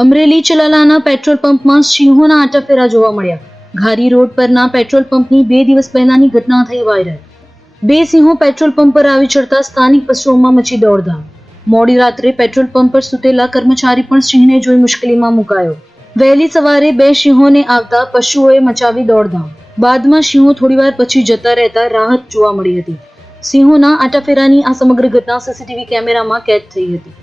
Amreli ચલાલાના petrol પંપમાં સિંહોના આટાફેરા જોવા મળ્યા. ઘારી રોડ પરના પેટ્રોલ પંપની 2 દિવસ પહેલાની ઘટના થઈ વાયરલ. 2 સિંહો પેટ્રોલ પંપ પર આવી ચડતા સ્થાનિક પશુઓમાં મચી દોડધામ. મોડી રાત્રે પેટ્રોલ પંપ પર સૂતેલા કર્મચારી પણ સિંહને જોઈ મુશ્કેલીમાં મુકાયો. વહેલી સવારે 2 સિંહોને આવતા પશુઓએ મચાવી દોડધામ. બાદમાં સિંહો થોડીવાર પછી જતા રહેતા રાહત જોવા મળી હતી. સિંહોના આટાફેરાની આ સમગ્ર ઘટના સીસીટીવી કેમેરામાં કેદ થઈ હતી.